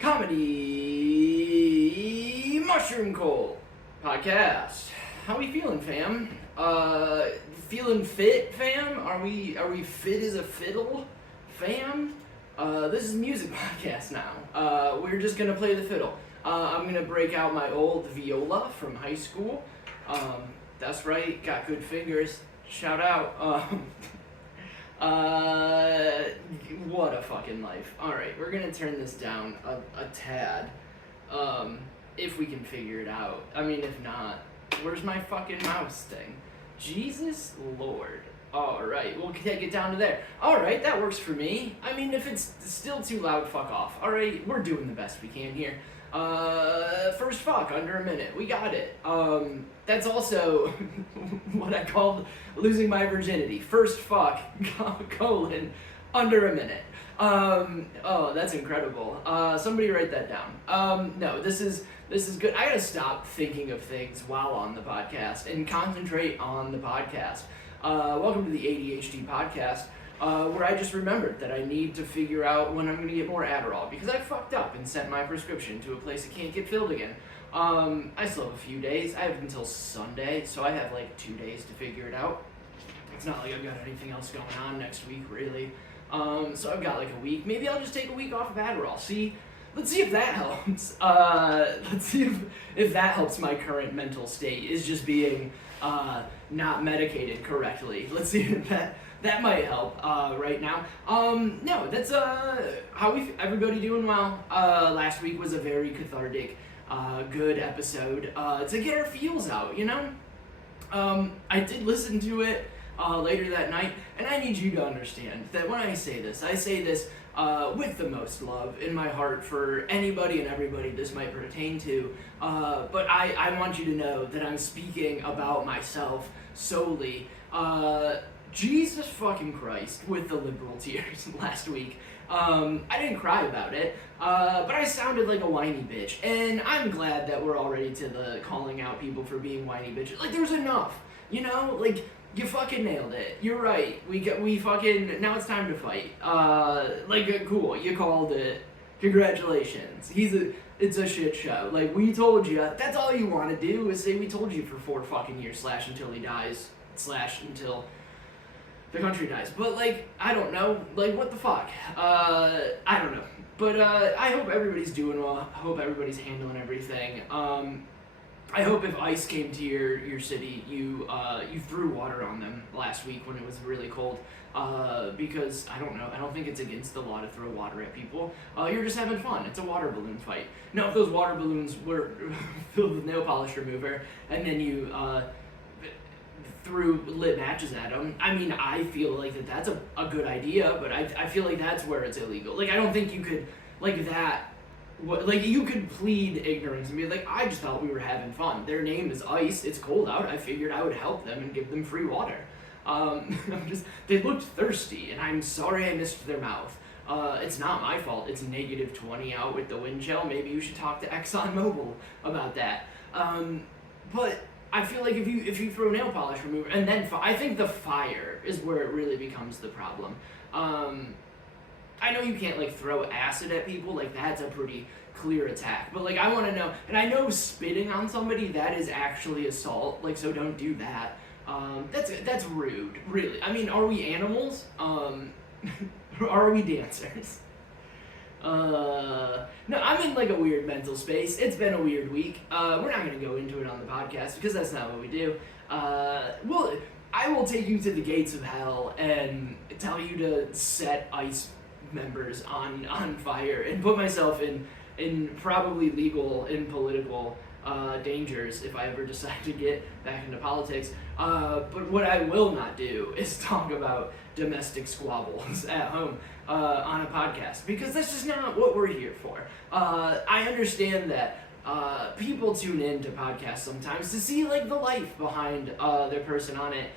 Comedy Mushroom Cult podcast. How we feeling, fam? Feeling fit, fam? Are we fit as a fiddle, fam? This is a music podcast now. We're just gonna play the fiddle. I'm gonna break out my old viola from high school. That's right, got good fingers. Shout out. What a fucking life. Alright, we're gonna turn this down a tad. If we can figure it out. I mean, if not, where's my fucking mouse thing? Jesus Lord. Alright, we'll take it down to there. Alright, that works for me. I mean, if it's still too loud, fuck off. Alright, we're doing the best we can here. First fuck, under a minute. We got it. That's also what I called losing my virginity. First fuck, colon, under a minute. Oh, that's incredible. Somebody write that down. No, this is good. I gotta stop thinking of things while on the podcast and concentrate on the podcast. Welcome to the ADHD podcast. Where I just remembered that I need to figure out when I'm going to get more Adderall because I fucked up and sent my prescription to a place that can't get filled again. I still have a few days. I have until Sunday, so I have like 2 days to figure it out. It's not like I've got anything else going on next week, really. So I've got like a week. Maybe I'll just take a week off of Adderall. Let's see if that helps. Let's see if that helps my current mental state, is just being not medicated correctly. Let's see if that might help right now. No, that's everybody doing well. Last week was a very cathartic, good episode to get our feels out, you know? I did listen to it later that night, and I need you to understand that when I say this with the most love in my heart for anybody and everybody this might pertain to, but I want you to know that I'm speaking about myself solely. Jesus fucking Christ with the liberal tears last week. I didn't cry about it, but I sounded like a whiny bitch, and I'm glad that we're already to the calling out people for being whiny bitches. Like, there's enough, you know? Like, you fucking nailed it. You're right. We fucking, now it's time to fight. Cool, you called it. Congratulations. It's a shit show. Like, we told you, that's all you want to do is say we told you for 4 fucking years, / until he dies, / until the country dies. But, like, I don't know. Like, what the fuck? I don't know. But, I hope everybody's doing well. I hope everybody's handling everything. I hope if ice came to your city, you threw water on them last week when it was really cold. Because, I don't know, I don't think it's against the law to throw water at people. You're just having fun. It's a water balloon fight. Now, if those water balloons were filled with nail polish remover, and then you, threw lit matches at them, I mean, I feel like that's a good idea, but I feel like that's where it's illegal. Like, I don't think you could, you could plead ignorance and be like, I just thought we were having fun. Their name is Ice, it's cold out, I figured I would help them and give them free water. They looked thirsty, and I'm sorry I missed their mouth. It's not my fault, it's -20 out with the wind chill. Maybe you should talk to ExxonMobil about that. But I feel like if you throw nail polish remover, and then I think the fire is where it really becomes the problem. I know you can't, like, throw acid at people, like, that's a pretty clear attack, but, like, I want to know, and I know spitting on somebody, that is actually assault, like, so don't do that. That's rude, really. I mean, are we animals? Are we dancers? No, I'm in, like, a weird mental space. It's been a weird week. We're not going to go into it on the podcast because that's not what we do. I will take you to the gates of hell and tell you to set ICE members on fire and put myself in probably legal and political dangers if I ever decide to get back into politics. But what I will not do is talk about domestic squabbles at home on a podcast, because that's just not what we're here for. I understand that people tune in to podcasts sometimes to see, like, the life behind their person on it.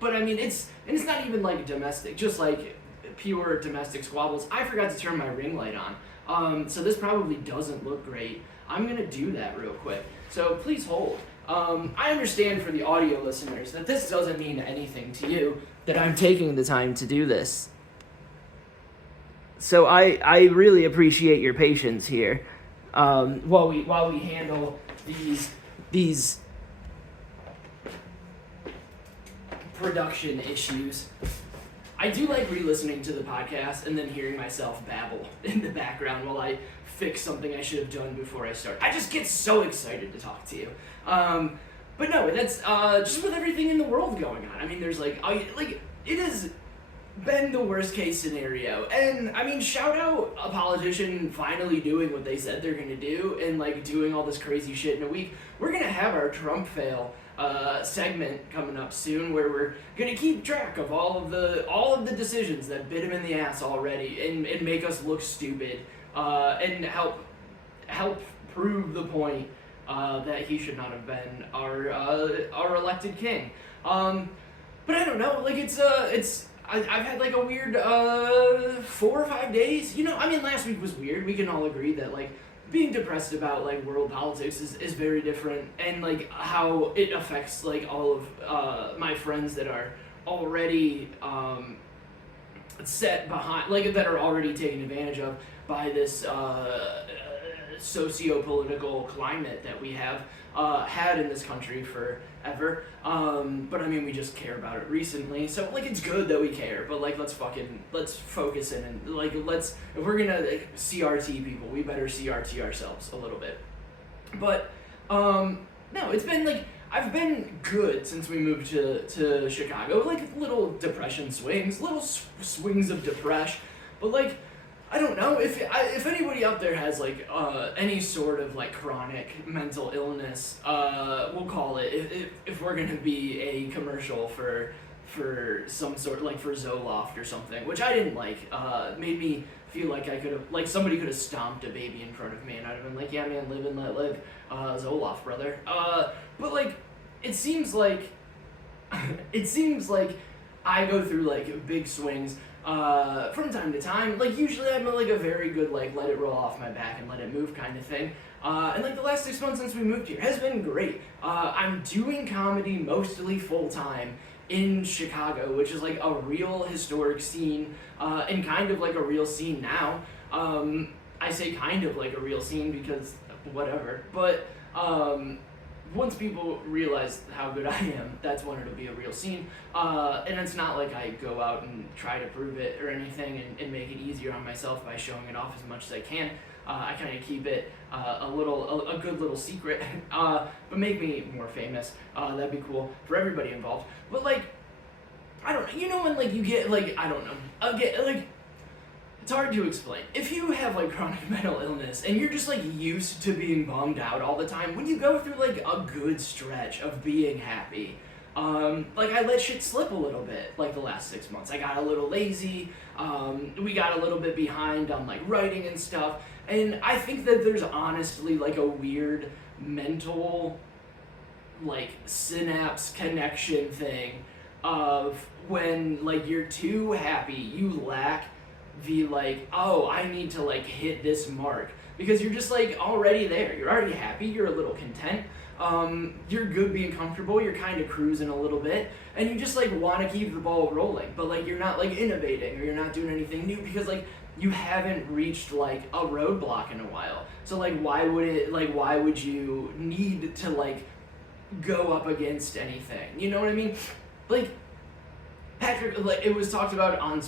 But I mean, it's not even like domestic, just like pure domestic squabbles. I forgot to turn my ring light on, so this probably doesn't look great. I'm gonna do that real quick, so please hold. I understand for the audio listeners that this doesn't mean anything to you, that I'm taking the time to do this. So I really appreciate your patience here, while we handle these production issues. I do like re-listening to the podcast and then hearing myself babble in the background while I fix something I should have done before I start. I just get so excited to talk to you. But no, that's just with everything in the world going on. I mean, there's like it has been the worst case scenario, and I mean, shout out a politician finally doing what they said they're gonna do and like doing all this crazy shit in a week. We're gonna have our Trump fail segment coming up soon, where we're gonna keep track of all of the decisions that bit him in the ass already and make us look stupid, and help prove the point that he should not have been our elected king. But I don't know, like I've had like a weird 4 or 5 days. You know, I mean, last week was weird. We can all agree that like being depressed about like world politics is very different, and like how it affects like all of my friends that are already set behind, like that are already taken advantage of by this socio-political climate that we have had in this country forever. But I mean, we just care about it recently, so like it's good that we care. But like, let's focus in and like if we're gonna CRT people, we better CRT ourselves a little bit. But no, it's been like I've been good since we moved to Chicago. Like little depression swings, little swings of depression, but like. I don't know if anybody out there has like any sort of like chronic mental illness, we'll call it, if we're gonna be a commercial for some sort, like for Zoloft or something, which I didn't like, made me feel like I could have, like somebody could have stomped a baby in front of me and I'd have been like, yeah man, live and let live, Zoloft brother. But like it seems like I go through like big swings from time to time. Like usually I'm like a very good like let it roll off my back and let it move kind of thing. And like the last 6 months since we moved here has been great. I'm doing comedy mostly full time in Chicago, which is like a real historic scene, and kind of like a real scene now. I say kind of like a real scene because whatever, but once people realize how good I am, that's when it'll be a real scene. And it's not like I go out and try to prove it or anything and make it easier on myself by showing it off as much as I can. I kind of keep it a good little secret, but make me more famous. That'd be cool for everybody involved. But like, I don't know, you know when like you get like, I don't know, like, it's hard to explain. If you have like chronic mental illness and you're just like used to being bummed out all the time, when you go through like a good stretch of being happy, like I let shit slip a little bit like the last 6 months. I got a little lazy, we got a little bit behind on like writing and stuff, and I think that there's honestly like a weird mental like synapse connection thing of when like you're too happy, you lack the like, oh, I need to like hit this mark, because you're just like already there, you're already happy, you're a little content, you're good being comfortable, you're kind of cruising a little bit, and you just like want to keep the ball rolling, but like you're not like innovating or you're not doing anything new because like you haven't reached like a roadblock in a while. So like why would you need to like go up against anything, you know what I mean? Like Patrick, like it was talked about on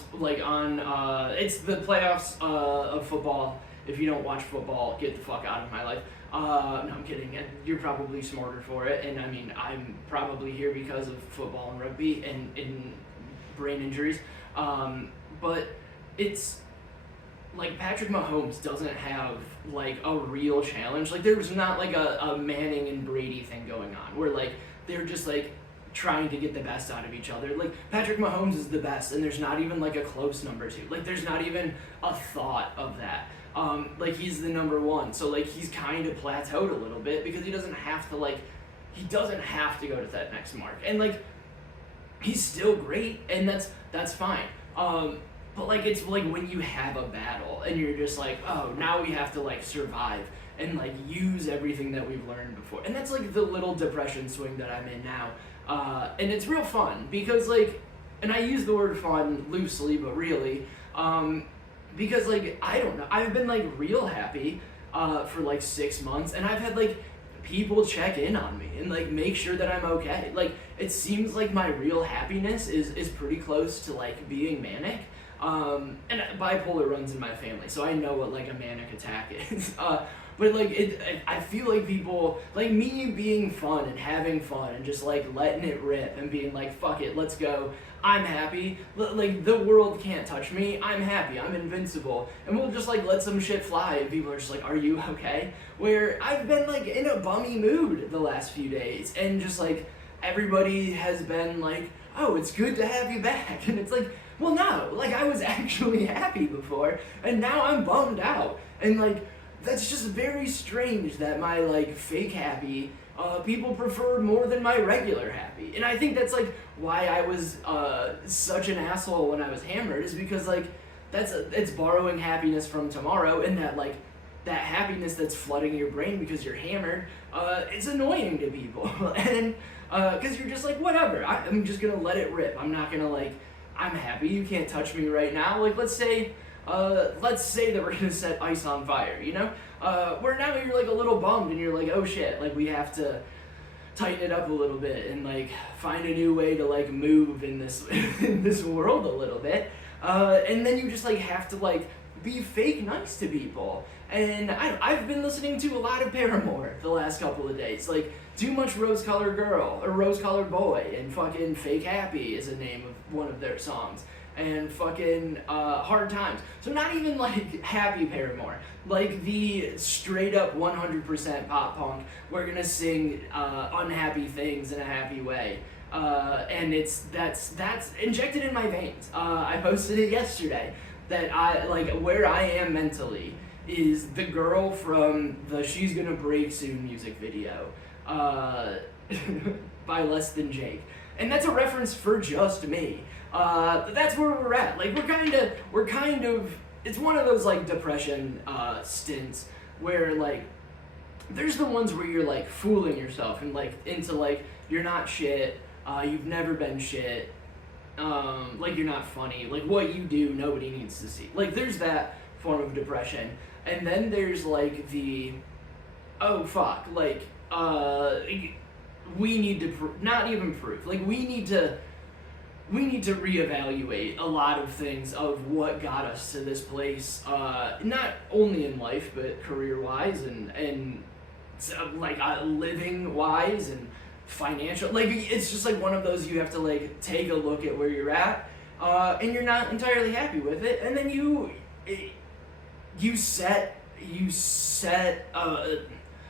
it's the playoffs of football. If you don't watch football, get the fuck out of my life. No, I'm kidding. You're probably smarter for it, and I mean, I'm probably here because of football and rugby and brain injuries. But it's like Patrick Mahomes doesn't have like a real challenge. Like there's not like a Manning and Brady thing going on where like they're just like trying to get the best out of each other. Like Patrick Mahomes is the best, and there's not even like a close number two. Like there's not even a thought of that. Like he's the number one, so like he's kind of plateaued a little bit because he doesn't have to go to that next mark, and like he's still great, and that's fine. But like it's like when you have a battle and you're just like, oh, now we have to like survive and like use everything that we've learned before, and that's like the little depression swing that I'm in now. And it's real fun because like, and I use the word fun loosely, but really, because like I don't know, I've been like real happy for like 6 months, and I've had like people check in on me and like make sure that I'm okay. Like it seems like my real happiness is pretty close to like being manic. And bipolar runs in my family, so I know what like a manic attack is. But like I feel like people like me being fun and having fun and just like letting it rip and being like fuck it, let's go. I'm happy. Like the world can't touch me. I'm happy. I'm invincible. And we'll just like let some shit fly. And people are just like, are you okay? Where I've been like in a bummy mood the last few days, and just like everybody has been like, oh, it's good to have you back. And it's like, well, no, like I was actually happy before, and now I'm bummed out. And like, that's just very strange that my like fake happy people prefer more than my regular happy. And I think that's like why I was such an asshole when I was hammered, is because like it's borrowing happiness from tomorrow, and that like that happiness that's flooding your brain because you're hammered, it's annoying to people. And because you're just like, whatever, I'm just gonna let it rip. I'm not gonna like, I'm happy, you can't touch me right now. Like let's say that we're gonna set ice on fire, you know? Where now you're like a little bummed and you're like, oh shit, like we have to tighten it up a little bit and like find a new way to like move in this in this world a little bit. And then you just like have to like be fake nice to people. And I've been listening to a lot of Paramore the last couple of days. Like Too Much Rose Colored Girl or Rose Colored Boy, and fucking Fake Happy is the name of one of their songs. And fucking Hard Times. So not even like happy Paramore, like the straight up 100% pop punk. We're gonna sing unhappy things in a happy way, and that's injected in my veins. I posted it yesterday that I like where I am mentally is the girl from the She's Gonna Break Soon music video by Less Than Jake, and that's a reference for just me. That's where we're at. Like we're kind of, it's one of those like depression stints where like there's the ones where you're like fooling yourself and like into like you're not shit, you've never been shit, like you're not funny, like what you do nobody needs to see. Like there's that form of depression, and then there's like the oh fuck, like we need to not even prove, like we need to reevaluate a lot of things of what got us to this place, not only in life, but career-wise and like living-wise and financial. Like, it's just like one of those you have to like take a look at where you're at, and you're not entirely happy with it, and then you set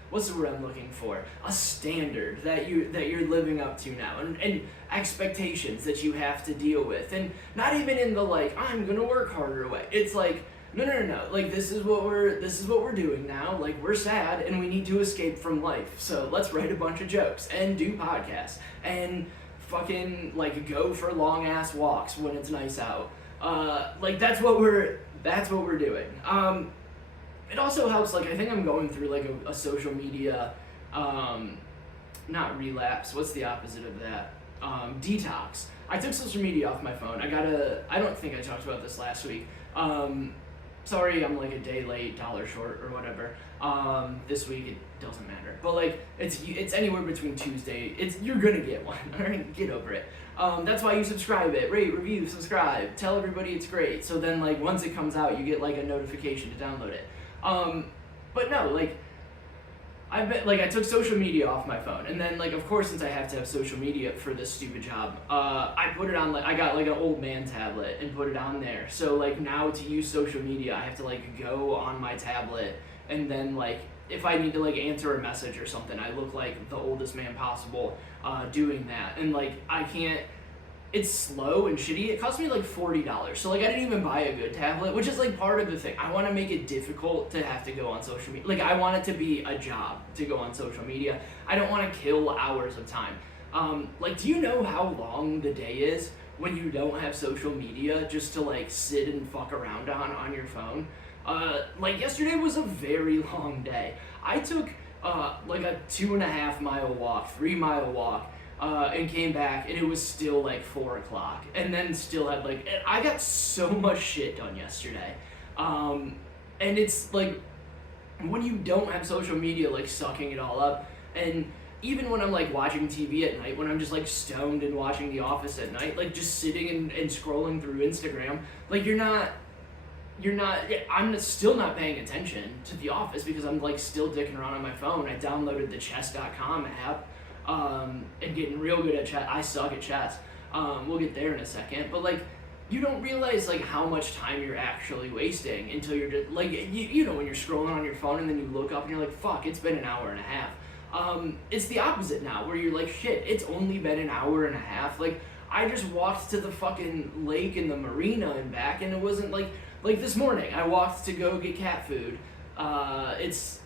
what's the word I'm looking for? A standard that you're living up to now, and expectations that you have to deal with, and not even in the like I'm gonna work harder way. It's like no. Like this is what we're doing now. Like we're sad and we need to escape from life. So let's write a bunch of jokes and do podcasts and fucking like go for long ass walks when it's nice out. Like that's what we're doing. It also helps, like, I think I'm going through, like, a social media, not relapse, what's the opposite of that? Detox. I took social media off my phone. I don't think I talked about this last week. Sorry, I'm, like, a day late, $1 short, or whatever. This week, it doesn't matter. But, like, it's anywhere between Tuesday. You're gonna get one, alright? Get over it. That's why you subscribe it, rate, review, subscribe, tell everybody it's great. So then, like, once it comes out, you get, like, a notification to download it. But no, like, I took social media off my phone, and then, like, of course, since I have to have social media for this stupid job, I put it on, like, I got, like, an old man tablet and put it on there. So, like, now to use social media, I have to, like, go on my tablet, and then, like, if I need to, like, answer a message or something, I look like the oldest man possible, doing that. And, like, I can't, it's slow and shitty. It cost me like $40. So like I didn't even buy a good tablet, which is like part of the thing. I want to make it difficult to have to go on social media. Like I want it to be a job to go on social media. I don't want to kill hours of time. Like do you know how long the day is when you don't have social media just to like sit and fuck around on your phone? Like yesterday was a very long day. I took like a 2.5 mile walk, 3 mile walk, and came back, and it was still like 4 o'clock, and then still had like, I got so much shit done yesterday. And it's like, when you don't have social media like sucking it all up, and even when I'm like watching TV at night, when I'm just like stoned and watching The Office at night, like just sitting and scrolling through Instagram, like I'm still not paying attention to The Office because I'm like still dicking around on my phone. I downloaded the chess.com app, and getting real good at chess. I suck at chess. We'll get there in a second, but like, you don't realize like how much time you're actually wasting until you're just like, you know, when you're scrolling on your phone and then you look up and you're like, fuck, it's been an hour and a half. It's the opposite now, where you're like, shit, it's only been an hour and a half. Like, I just walked to the fucking lake and the marina and back, and it wasn't like this morning, I walked to go get cat food. It's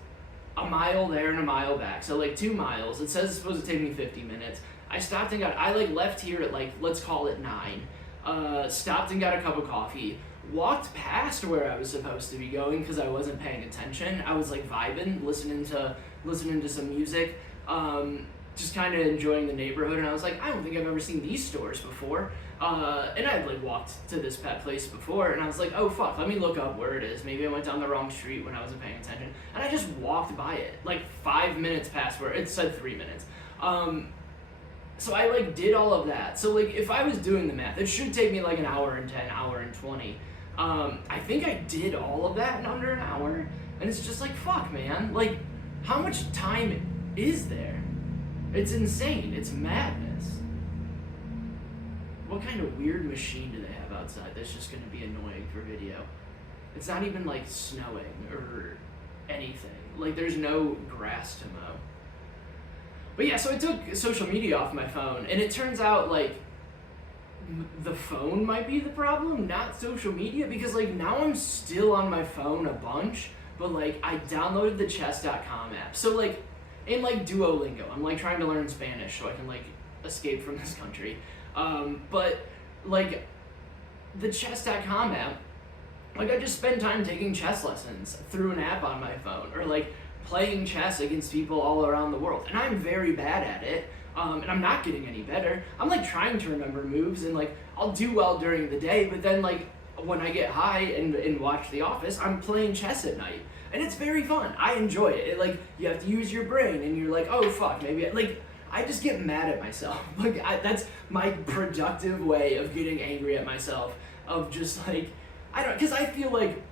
a mile there and a mile back, so like 2 miles. It says it's supposed to take me 50 minutes. I stopped and I like left here at like, let's call it 9. Stopped and got a cup of coffee. Walked past where I was supposed to be going because I wasn't paying attention. I was like vibing, listening to some music, just kind of enjoying the neighborhood, and I was like, I don't think I've ever seen these stores before. And I'd like walked to this pet place before, and I was like, oh fuck, let me look up where it is. Maybe I went down the wrong street when I wasn't paying attention. And I just walked by it, like 5 minutes past where it said 3 minutes. So I like did all of that. So like, if I was doing the math, it should take me like an hour and 10, hour and 20. I think I did all of that in under an hour, and it's just like, fuck, man. Like, how much time is there? It's insane. It's madness. What kind of weird machine do they have outside that's just going to be annoying for video? It's not even like snowing or anything. Like, there's no grass to mow. But yeah, so I took social media off my phone, and it turns out like the phone might be the problem, not social media, because like now I'm still on my phone a bunch, but like I downloaded the chess.com app. So like in like Duolingo, I'm like trying to learn Spanish so I can like escape from this country. But like the chess.com app, like I just spend time taking chess lessons through an app on my phone, or like playing chess against people all around the world. And I'm very bad at it. And I'm not getting any better. I'm like trying to remember moves, and like I'll do well during the day, but then like when I get high and watch The Office, I'm playing chess at night, and it's very fun. I enjoy it. Like, you have to use your brain, and you're like, oh fuck, maybe I just get mad at myself. Like, that's my productive way of getting angry at myself, of just like, because I feel like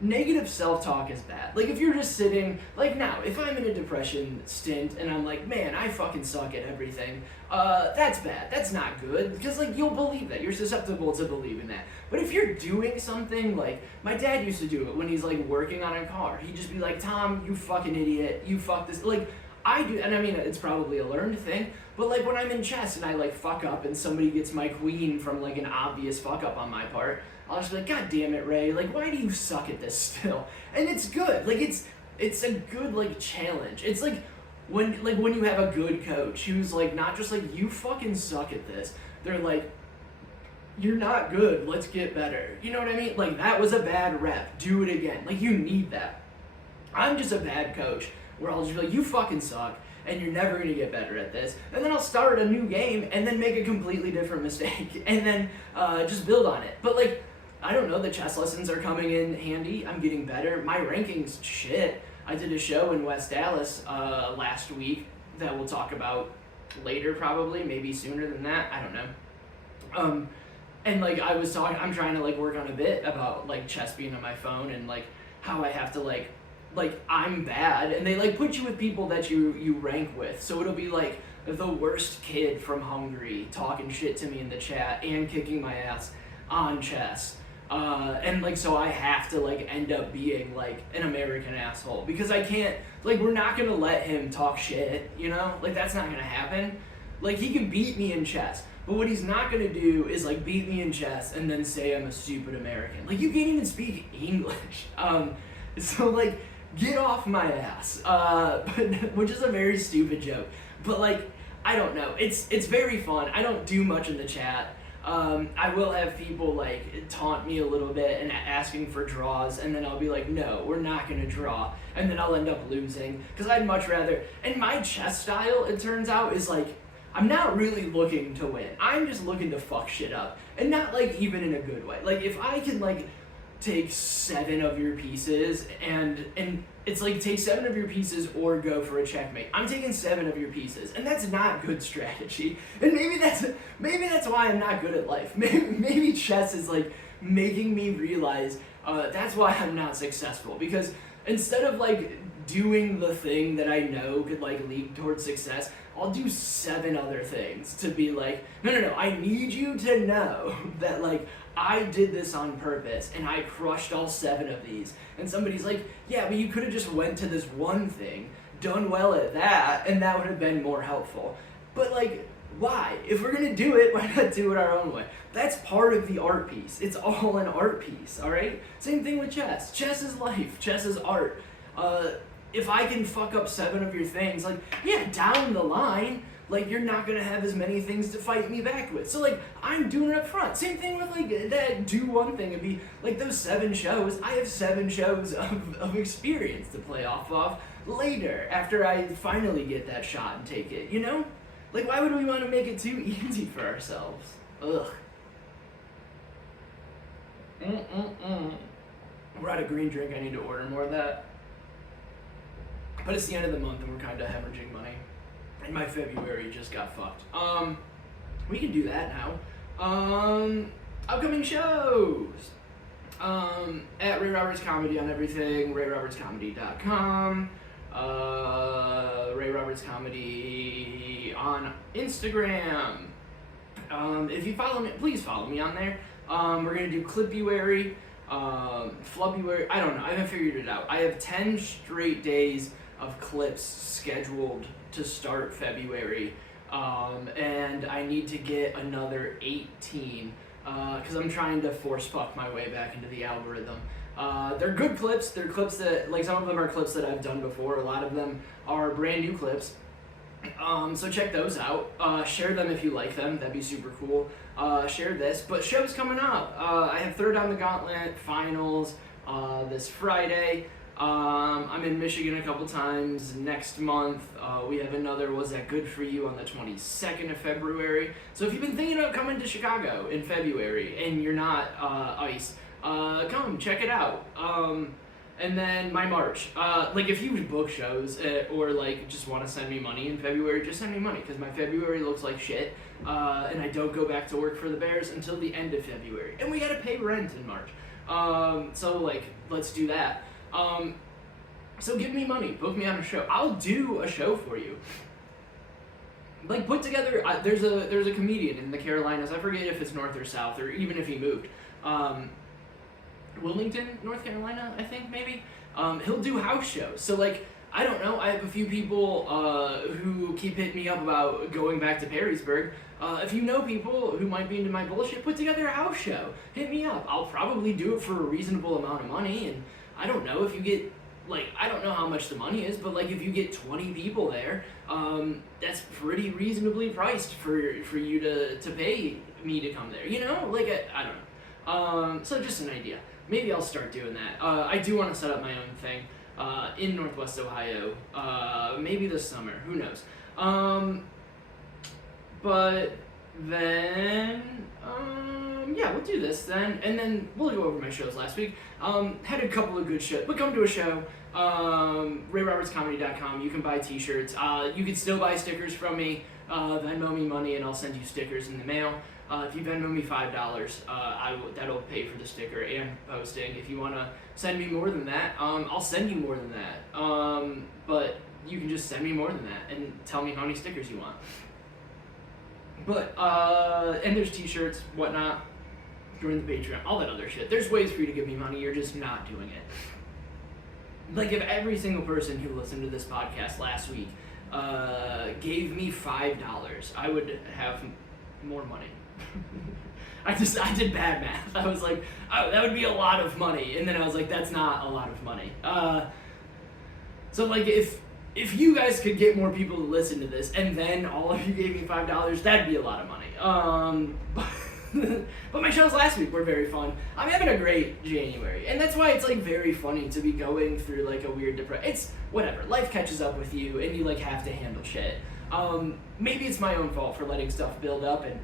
negative self-talk is bad. Like, if you're just sitting, like now, if I'm in a depression stint and I'm like, man, I fucking suck at everything, that's bad. That's not good, because like you'll believe that. You're susceptible to believing that. But if you're doing something, like my dad used to do it when he's like working on a car. He'd just be like, Tom, you fucking idiot, you fuck this. Like, I do, and I mean, it's probably a learned thing, but like when I'm in chess and I like fuck up and somebody gets my queen from like an obvious fuck up on my part, I'll just be like, God damn it, Ray, like, why do you suck at this still? And it's good. Like, it's a good, like, challenge. It's like when you have a good coach who's like, not just like, you fucking suck at this. They're like, you're not good, let's get better. You know what I mean? Like, that was a bad rep, do it again. Like, you need that. I'm just a bad coach where I'll just be like, you fucking suck, and you're never gonna get better at this. And then I'll start a new game and then make a completely different mistake and then just build on it. But like, I don't know, the chess lessons are coming in handy. I'm getting better. My ranking's shit. I did a show in West Dallas last week that we'll talk about later, probably, maybe sooner than that. I don't know. And like I was talking, I'm trying to like work on a bit about like chess being on my phone, and like how I have to like I'm bad, and they like put you with people that you rank with. So it'll be like the worst kid from Hungary talking shit to me in the chat and kicking my ass on chess. And like, so I have to like end up being like an American asshole, because I can't, like, we're not gonna let him talk shit, you know? Like, that's not gonna happen. Like, he can beat me in chess, but what he's not gonna do is like beat me in chess and then say I'm a stupid American. Like, you can't even speak English. So like, get off my ass. Which is a very stupid joke, but like, I don't know. It's very fun. I don't do much in the chat. I will have people like taunt me a little bit and asking for draws, and then I'll be like, no, we're not gonna draw, and then I'll end up losing, because I'd much rather, and my chess style, it turns out, is like, I'm not really looking to win. I'm just looking to fuck shit up, and not like even in a good way. Like, if I can like take 7 of your pieces and it's like take 7 of your pieces or go for a checkmate. I'm taking 7 of your pieces, and that's not good strategy. And maybe that's why I'm not good at life. Maybe chess is like making me realize that's why I'm not successful, because instead of like doing the thing that I know could like lead towards success, I'll do 7 other things to be like, no, I need you to know that like I did this on purpose and I crushed all 7 of these. And somebody's like, yeah, but you could have just went to this one thing, done well at that, and that would have been more helpful. But like, why? If we're gonna do it, why not do it our own way? That's part of the art piece. It's all an art piece, all right? Same thing with chess. Chess is life. Chess is art. If I can fuck up 7 of your things, like, yeah, down the line, like, you're not gonna have as many things to fight me back with. So, like, I'm doing it up front. Same thing with, like, that do one thing. It'd be, like, those 7 shows. I have 7 shows of experience to play off of later, after I finally get that shot and take it, you know? Like, why would we want to make it too easy for ourselves? Ugh. We're out of green drink. I need to order more of that. But it's the end of the month and we're kind of hemorrhaging money. And my February just got fucked. We can do that now. Upcoming shows. At Ray Roberts Comedy on everything. RayRobertsComedy.com. Ray Roberts Comedy on Instagram. If you follow me, please follow me on there. We're gonna do Clipuary, Flubbyary. I don't know. I haven't figured it out. I have 10 straight days of clips scheduled to start February, and I need to get another 18 because I'm trying to force fuck my way back into the algorithm. They're good clips. They're clips that, like, some of them are clips that I've done before. A lot of them are brand new clips. So check those out. Share them if you like them. That'd be super cool. Share this. But shows coming up. I have Third on the Gauntlet finals this Friday. I'm in Michigan a couple times next month. We have another Was That Good For You on the 22nd of February. So if you've been thinking about coming to Chicago in February and you're not ICE, come check it out. And then my March. Like, if you would book shows or like just want to send me money in February, just send me money, because my February looks like shit, and I don't go back to work for the Bears until the end of February, and we gotta pay rent in March. So like, let's do that. So give me money, book me on a show. I'll do a show for you. Like, put together. There's a comedian in the Carolinas. I forget if it's North or South, or even if he moved. Wilmington, North Carolina, I think, maybe. He'll do house shows. So, like, I don't know. I have a few people who keep hitting me up about going back to Perrysburg. If you know people who might be into my bullshit, put together a house show. Hit me up. I'll probably do it for a reasonable amount of money. And I don't know if you get, like, I don't know how much the money is, but, like, if you get 20 people there, that's pretty reasonably priced for you to pay me to come there. You know? Like, I don't know. So just an idea. Maybe I'll start doing that. I do want to set up my own thing in Northwest Ohio, maybe this summer. Who knows? But then, yeah, we'll do this then, and then we'll go over my shows last week. Had a couple of good shows, but come to a show. RayRobertsComedy.com. You can buy T-shirts. You can still buy stickers from me. Venmo me money, and I'll send you stickers in the mail. If you Venmo me $5, that'll pay for the sticker and posting. If you want to send me more than that, I'll send you more than that. But you can just send me more than that and tell me how many stickers you want. But, and there's T-shirts, whatnot, join the Patreon, all that other shit. There's ways for you to give me money, you're just not doing it. Like, if every single person who listened to this podcast last week gave me $5, I would have more money. I did bad math. I was like, oh, that would be a lot of money. And then I was like, that's not a lot of money. So, like, if you guys could get more people to listen to this, and then all of you gave me $5, that'd be a lot of money. But my shows last week were very fun. I'm having a great January, and that's why it's, like, very funny to be going through, like, a weird depression. It's whatever. Life catches up with you, and you, like, have to handle shit. Maybe it's my own fault for letting stuff build up and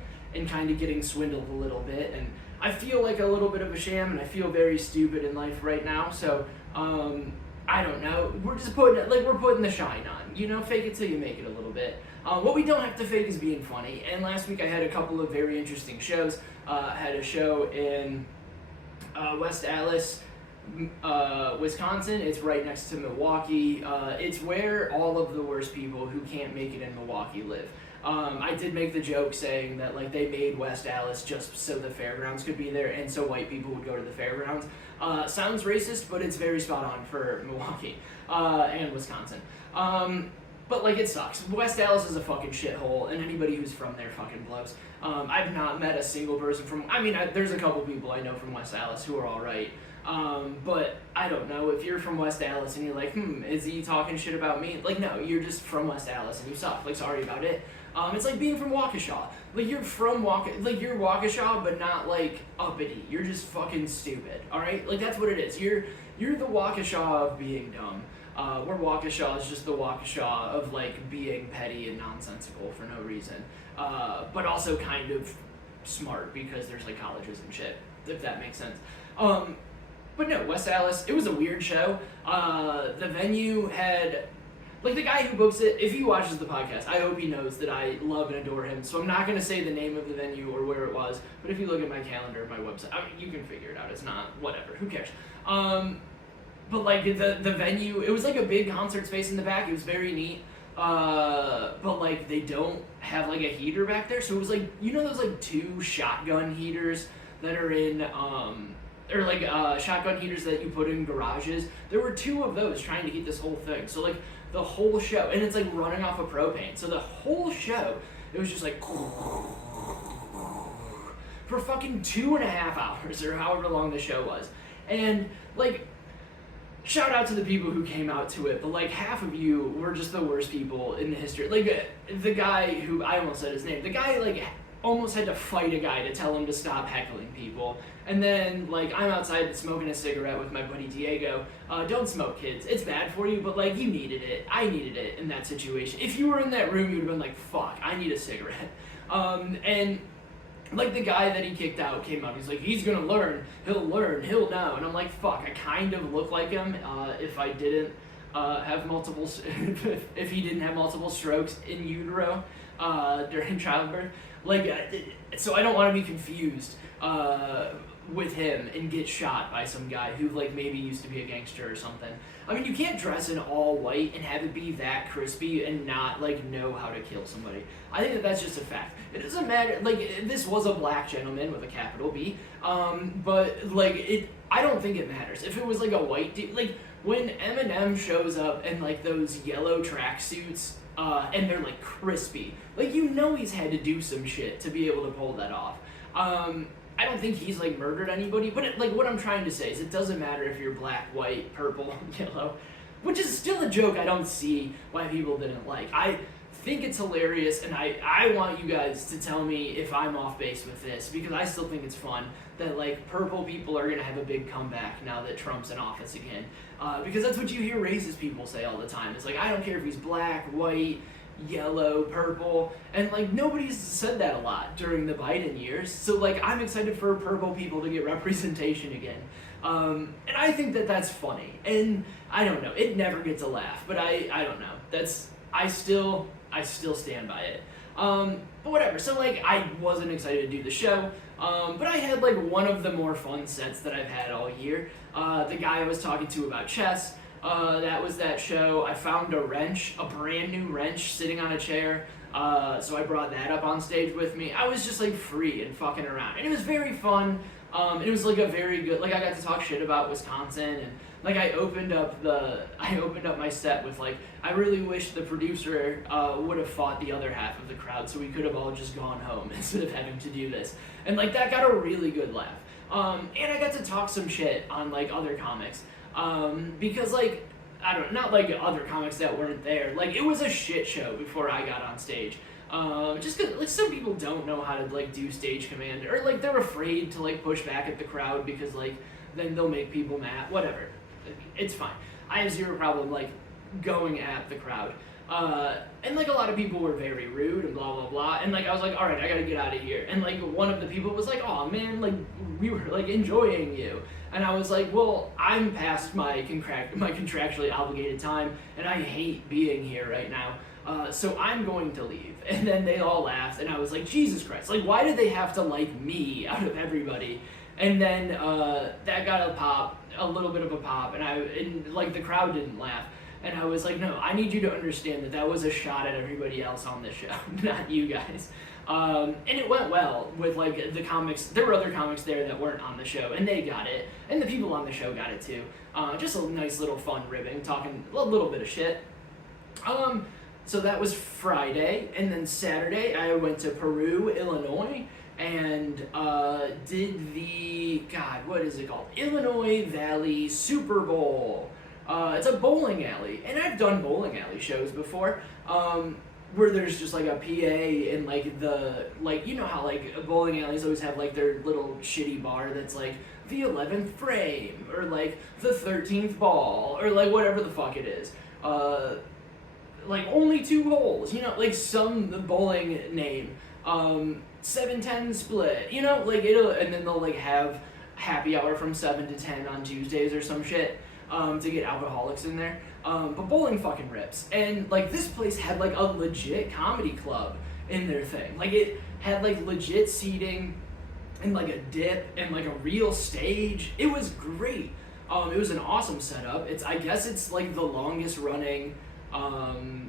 kind of getting swindled a little bit, and I feel like a little bit of a sham, and I feel very stupid in life right now. So I don't know. We're just putting the shine on. You know, fake it till you make it a little bit. What we don't have to fake is being funny. And last week I had a couple of very interesting shows. Had a show in West Allis, Wisconsin. It's right next to Milwaukee. It's where all of the worst people who can't make it in Milwaukee live. I did make the joke saying that like they made West Allis just so the fairgrounds could be there and so white people would go to the fairgrounds. Sounds racist, but it's very spot on for Milwaukee and Wisconsin. But like it sucks. West Allis is a fucking shithole, and anybody who's from there fucking blows. I've not met a single person from. I mean, there's a couple people I know from West Allis who are all right. But I don't know, if you're from West Allis and you're like, is he talking shit about me? Like, no, you're just from West Allis and you suck. Like, sorry about it. It's like being from Waukesha. Like, you're from you're Waukesha, but not, like, uppity. You're just fucking stupid, alright? Like, that's what it is. You're the Waukesha of being dumb. Where Waukesha is just the Waukesha of, like, being petty and nonsensical for no reason. But also kind of smart because there's, like, colleges and shit, if that makes sense. But no, West Allis, it was a weird show. The venue had, like the guy who books it, if he watches the podcast, I hope he knows that I love and adore him. So I'm not going to say the name of the venue or where it was, but if you look at my calendar, my website, I mean, you can figure it out. It's not, whatever, who cares? But like the venue, it was like a big concert space in the back. It was very neat. But like they don't have like a heater back there. So it was like, you know those like 2 shotgun heaters that are in, or like shotgun heaters that you put in garages. There were 2 of those trying to heat this whole thing. So like the whole show, and it's like running off of propane. So the whole show, it was just like for fucking 2.5 hours or however long the show was. And like, shout out to the people who came out to it, but like half of you were just the worst people in the history. Like the guy who, I almost said his name, the guy like almost had to fight a guy to tell him to stop heckling people. And then, like, I'm outside smoking a cigarette with my buddy Diego. Don't smoke, kids. It's bad for you, but, like, you needed it. I needed it in that situation. If you were in that room, you would have been like, fuck, I need a cigarette. And, like, the guy that he kicked out came up. He's like, he's gonna learn, he'll know. And I'm like, fuck, I kind of look like him if I didn't have multiple, if he didn't have multiple strokes in utero during childbirth. Like, so I don't want to be confused with him and get shot by some guy who, like, maybe used to be a gangster or something. I mean, you can't dress in all white and have it be that crispy and not, like, know how to kill somebody. I think that that's just a fact. It doesn't matter, like, this was a black gentleman with a capital B, but, like, I don't think it matters. If it was, like, a white dude, like, when Eminem shows up in, like, those yellow tracksuits, and they're, like, crispy, like, you know he's had to do some shit to be able to pull that off. I don't think he's, like, murdered anybody, but, like, what I'm trying to say is it doesn't matter if you're black, white, purple, yellow, which is still a joke I don't see why people didn't like. I think it's hilarious, and I want you guys to tell me if I'm off base with this, because I still think it's fun that, like, purple people are going to have a big comeback now that Trump's in office again, because that's what you hear racist people say all the time. It's like, I don't care if he's black, white, yellow, purple, and like nobody's said that a lot during the Biden years, so like I'm excited for purple people to get representation again, and I think that that's funny, and I don't know, it never gets a laugh, but I don't know, I still stand by it, but whatever. So like I wasn't excited to do the show, but I had like one of the more fun sets that I've had all year. The guy I was talking to about chess, that was that show. I found a wrench, a brand new wrench sitting on a chair, so I brought that up on stage with me. I was just like free and fucking around, and it was very fun. It was like a very good, like I got to talk shit about Wisconsin, and like I opened up my set with like, I really wish the producer would have fought the other half of the crowd so we could have all just gone home instead of having to do this, and like that got a really good laugh. And I got to talk some shit on like other comics. Because like, I don't know, not like other comics that weren't there, like it was a shit show before I got on stage, just cause like some people don't know how to like do stage command, or like they're afraid to like push back at the crowd because like then they'll make people mad, whatever, it's fine. I have zero problem like going at the crowd, And like a lot of people were very rude and blah blah blah, and like I was like, all right, I gotta get out of here. And like one of the people was like, oh man, like we were like enjoying you. And I was like, well, I'm past my contractually obligated time, and I hate being here right now. So I'm going to leave. And then they all laughed, and I was like, Jesus Christ, like why did they have to like me out of everybody? And then that got a little bit of a pop, and like the crowd didn't laugh. And I was like, no, I need you to understand that that was a shot at everybody else on this show, not you guys. And it went well with like the comics. There were other comics there that weren't on the show, and they got it. And the people on the show got it too. Just a nice little fun ribbing, talking a little bit of shit. So that was Friday, and then Saturday I went to Peru, Illinois, and did the, God, what is it called? Illinois Valley Super Bowl. It's a bowling alley, and I've done bowling alley shows before, where there's just like a PA and like you know how like bowling alleys always have like their little shitty bar that's like the 11th frame, or like the 13th ball, or like whatever the fuck it is. Like only 2 holes, you know, like some bowling name, 7-10 split, you know, like and then they'll like have happy hour from 7 to 10 on Tuesdays or some shit. To get alcoholics in there. But bowling fucking rips. And like this place had like a legit comedy club in their thing. Like it had like legit seating and like a dip and like a real stage. It was great. It was an awesome setup. I guess it's like the longest running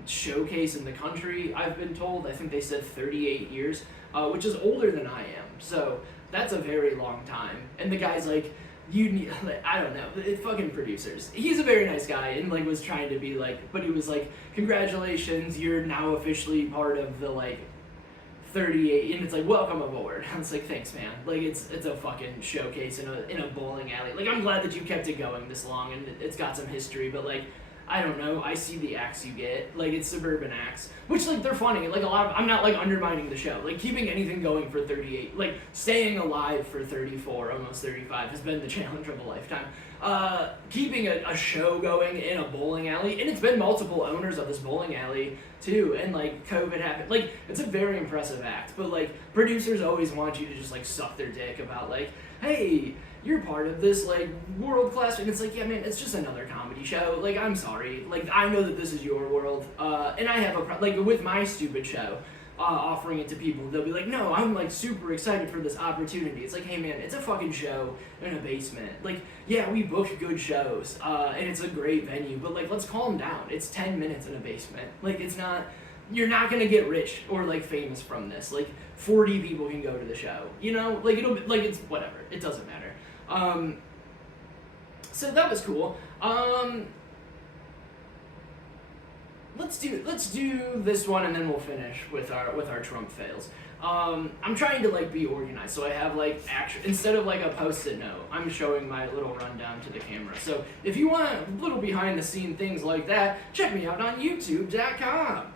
showcase in the country, I've been told. I think they said 38 years, which is older than I am. So that's a very long time. And the guy's like, you need, like, I don't know, it's fucking producers. He's a very nice guy and like was trying to be like, but he was like, congratulations, you're now officially part of the like 38, and it's like, welcome aboard. I was like, thanks man, like it's a fucking showcase in a bowling alley. Like I'm glad that you kept it going this long, and it's got some history, but like I don't know, I see the acts you get. Like, it's suburban acts, which, like, they're funny. Like, I'm not, like, undermining the show. Like, keeping anything going for 38, like, staying alive for 34, almost 35, has been the challenge of a lifetime. Keeping a show going in a bowling alley, and it's been multiple owners of this bowling alley, too, and, like, COVID happened. Like, it's a very impressive act, but, like, producers always want you to just, like, suck their dick about, like, hey, you're part of this, like, world-class, and it's like, yeah, man, it's just another comedy show. Like, I'm sorry. Like, I know that this is your world, and I have like, with my stupid show, offering it to people, they'll be like, no, I'm, like, super excited for this opportunity. It's like, hey, man, it's a fucking show in a basement. Like, yeah, we book good shows, and it's a great venue, but, like, let's calm down. It's 10 minutes in a basement. Like, it's not, you're not gonna get rich or, like, famous from this. Like, 40 people can go to the show, you know? Like, it'll be, like, it's whatever. It doesn't matter. So that was cool. Let's do this one, and then we'll finish with our Trump fails. I'm trying to like be organized, so I have like instead of like a post-it note, I'm showing my little rundown to the camera. So if you want a little behind the scene things like that, check me out on YouTube.com.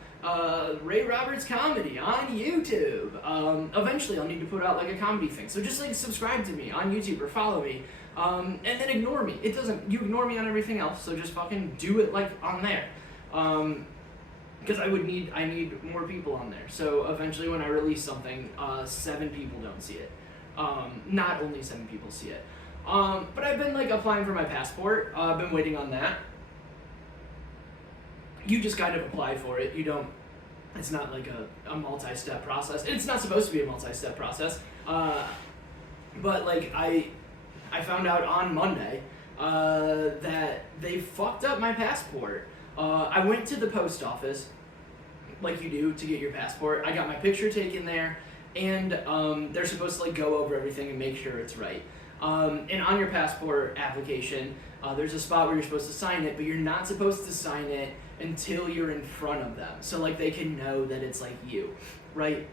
Ray Roberts Comedy on YouTube. Eventually I'll need to put out like a comedy thing, so just like subscribe to me on YouTube or follow me, and then ignore me. You ignore me on everything else, so just fucking do it like on there, because I need more people on there, so eventually when I release something, 7 people don't see it, not only 7 people see it, but I've been like applying for my passport. I've been waiting on that. You just kind of apply for it. You don't, it's not like a multi-step process. It's not supposed to be a multi-step process. But like I found out on Monday that they fucked up my passport. I went to the post office, like you do to get your passport. I got my picture taken there, and they're supposed to like go over everything and make sure it's right. And on your passport application, there's a spot where you're supposed to sign it, but you're not supposed to sign it until you're in front of them, so like they can know that it's like you, right?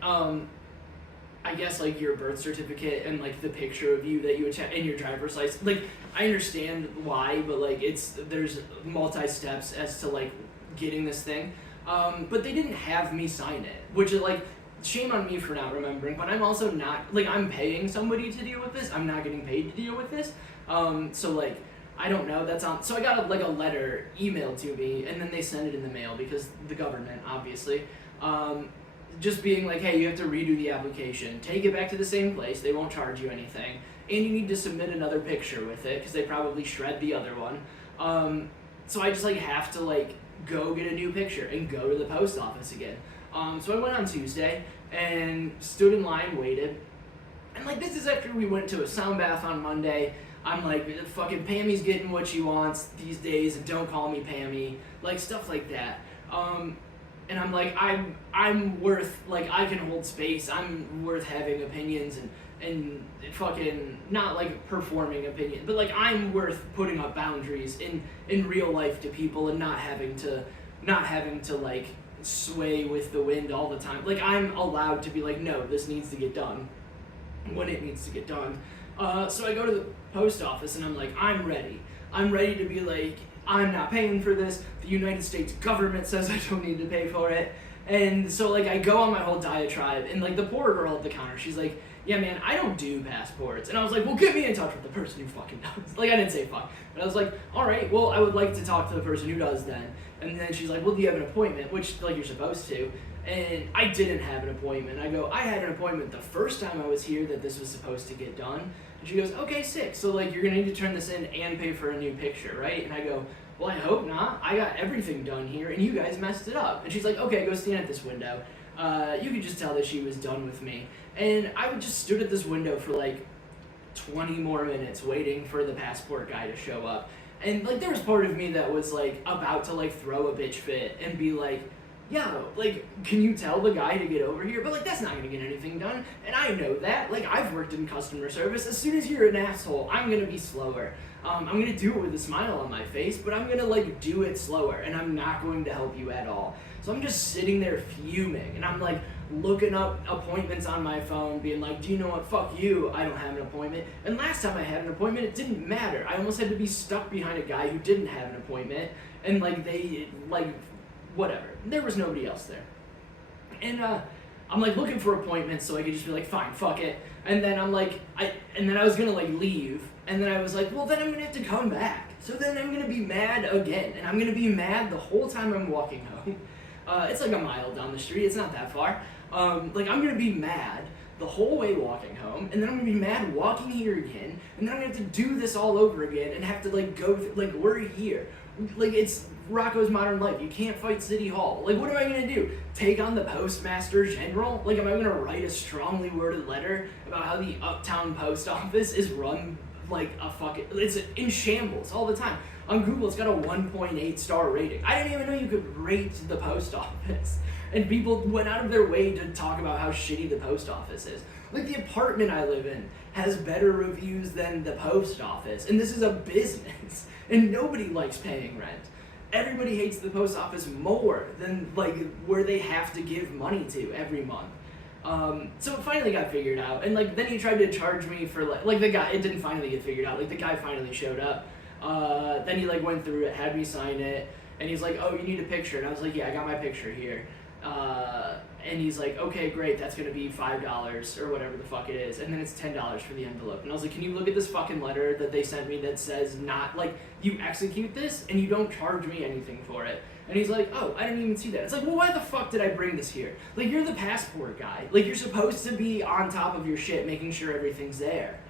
I guess like your birth certificate and like the picture of you that you attach and your driver's license, like I understand why, but like there's multi steps as to like getting this thing, but they didn't have me sign it, which is like shame on me for not remembering, but I'm also not, like I'm paying somebody to deal with this, I'm not getting paid to deal with this, so like I don't know. That's on. So I got like a letter emailed to me, and then they send it in the mail because the government, obviously, just being like, hey, you have to redo the application. Take it back to the same place. They won't charge you anything, and you need to submit another picture with it because they probably shred the other one. So I just like have to like go get a new picture and go to the post office again. So I went on Tuesday and stood in line, waited, and like this is after we went to a sound bath on Monday. I'm like, fucking Pammy's getting what she wants these days, and don't call me Pammy, like stuff like that. And I'm like, I'm worth, like, I can hold space. I'm worth having opinions and fucking not like performing opinion, but like I'm worth putting up boundaries in real life to people and not having to like sway with the wind all the time. Like I'm allowed to be like, no, this needs to get done when it needs to get done. So I go to the post office and I'm like, I'm ready. I'm ready to be like, I'm not paying for this. The United States government says I don't need to pay for it. And so like I go on my whole diatribe and like the poor girl at the counter, she's like, yeah man, I don't do passports. And I was like, well, get me in touch with the person who fucking does. Like I didn't say fuck, but I was like, all right, well, I would like to talk to the person who does then. And then she's like, well, do you have an appointment? Which like you're supposed to. And I didn't have an appointment. I go, I had an appointment the first time I was here that this was supposed to get done. And she goes, okay, sick. So like you're gonna need to turn this in and pay for a new picture, right? And I go, well, I hope not. I got everything done here and you guys messed it up. And she's like, okay, go stand at this window. You could just tell that she was done with me. And I would just stood at this window for like 20 more minutes waiting for the passport guy to show up. And like there was part of me that was like about to like throw a bitch fit and be like, yeah, like, can you tell the guy to get over here? But like that's not gonna get anything done. And I know that. Like I've worked in customer service. As soon as you're an asshole, I'm gonna be slower. I'm gonna do it with a smile on my face, but I'm gonna like do it slower and I'm not going to help you at all. So I'm just sitting there fuming and I'm like looking up appointments on my phone being like, do you know what, fuck you, I don't have an appointment. And last time I had an appointment, it didn't matter. I almost had to be stuck behind a guy who didn't have an appointment and like they, like, whatever. There was nobody else there. And I'm like looking for appointments so I could just be like, fine, fuck it. And then I'm like, and then I was gonna like leave. And then I was like, well then I'm gonna have to come back. So then I'm gonna be mad again. And I'm gonna be mad the whole time I'm walking home. It's like a mile down the street, it's not that far. Like I'm gonna be mad the whole way walking home, and then I'm gonna be mad walking here again, and then I'm gonna have to do this all over again and have to like go, like we're here. Like it's Rocco's Modern Life. You can't fight City Hall. Like what am I gonna do? Take on the Postmaster General? Like am I gonna write a strongly worded letter about how the Uptown Post Office is run like a fucking, it's in shambles all the time. On Google, it's got a 1.8 star rating. I didn't even know you could rate the post office. And people went out of their way to talk about how shitty the post office is. Like the apartment I live in has better reviews than the post office. And this is a business. And nobody likes paying rent. Everybody hates the post office more than like where they have to give money to every month. So it finally got figured out. And like then he tried to charge me for like the guy, it didn't finally get figured out. Like the guy finally showed up. Then he like went through it, had me sign it, and he's like, oh, you need a picture. And I was like, yeah, I got my picture here. And he's like, okay, great, that's gonna be $5 or whatever the fuck it is, and then it's $10 for the envelope. And I was like, can you look at this fucking letter that they sent me that says not, like, you execute this and you don't charge me anything for it? And he's like, oh, I didn't even see that. It's like, well, why the fuck did I bring this here? Like, you're the passport guy. Like, you're supposed to be on top of your shit, making sure everything's there.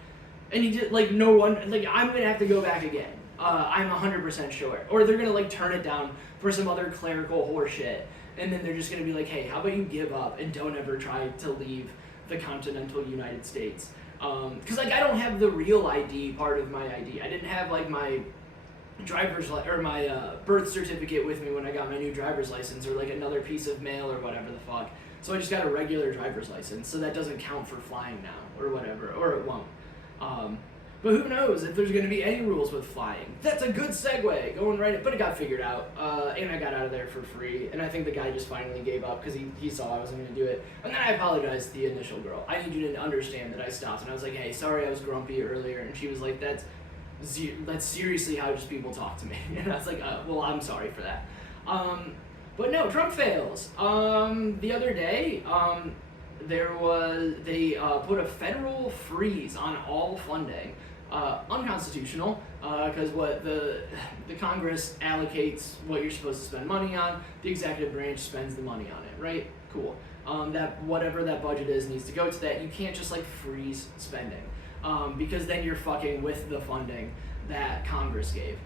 And he did, like, no one, like, I'm gonna have to go back again. I'm 100% sure. Or they're gonna, like, turn it down for some other clerical horseshit. And then they're just going to be like, hey, how about you give up and don't ever try to leave the continental United States? Because, like, I don't have the real ID part of my ID. I didn't have, like, my my birth certificate with me when I got my new driver's license or, like, another piece of mail or whatever the fuck. So I just got a regular driver's license. So that doesn't count for flying now or whatever. Or it won't. But who knows if there's going to be any rules with flying. That's a good segue, going right, but it got figured out, and I got out of there for free, and I think the guy just finally gave up because he saw I wasn't going to do it. And then I apologized to the initial girl. I need you to understand that I stopped, and I was like, hey, sorry I was grumpy earlier, and she was like, that's seriously how just people talk to me. And I was like, well, I'm sorry for that. But no, Trump fails. The other day, they put a federal freeze on all funding. Unconstitutional. because what the Congress allocates what you're supposed to spend money on, the executive branch spends the money on it, right? Cool. That whatever that budget is needs to go to that. You can't just like freeze spending, because then you're fucking with the funding that Congress gave.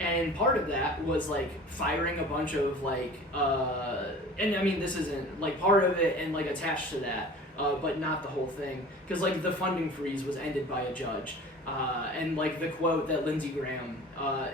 And part of that was like firing a bunch of like, and I mean this isn't like part of it and like attached to that, but not the whole thing, because like the funding freeze was ended by a judge, and like the quote that Lindsey Graham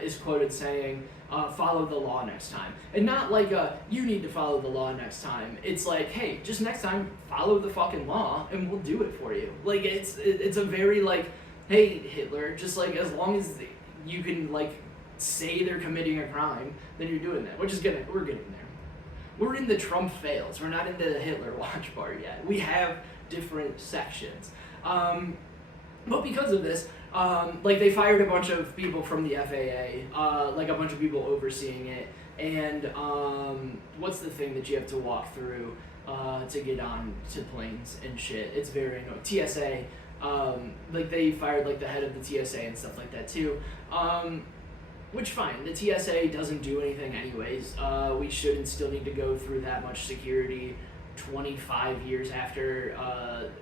is quoted saying, "Follow the law next time," and not like you need to follow the law next time. It's like, hey, just next time follow the fucking law and we'll do it for you. Like it's a very like, hey Hitler, just like as long as you can like say they're committing a crime, then you're doing that. We're getting there. We're in the Trump fails. We're not into the Hitler watch part yet. We have different sections. But because of this, like they fired a bunch of people from the FAA, like a bunch of people overseeing it, and what's the thing that you have to walk through to get on to planes and shit? It's very annoying. TSA, like they fired like the head of the TSA and stuff like that too. Which fine, the TSA doesn't do anything anyways. We shouldn't still need to go through that much security 25 years after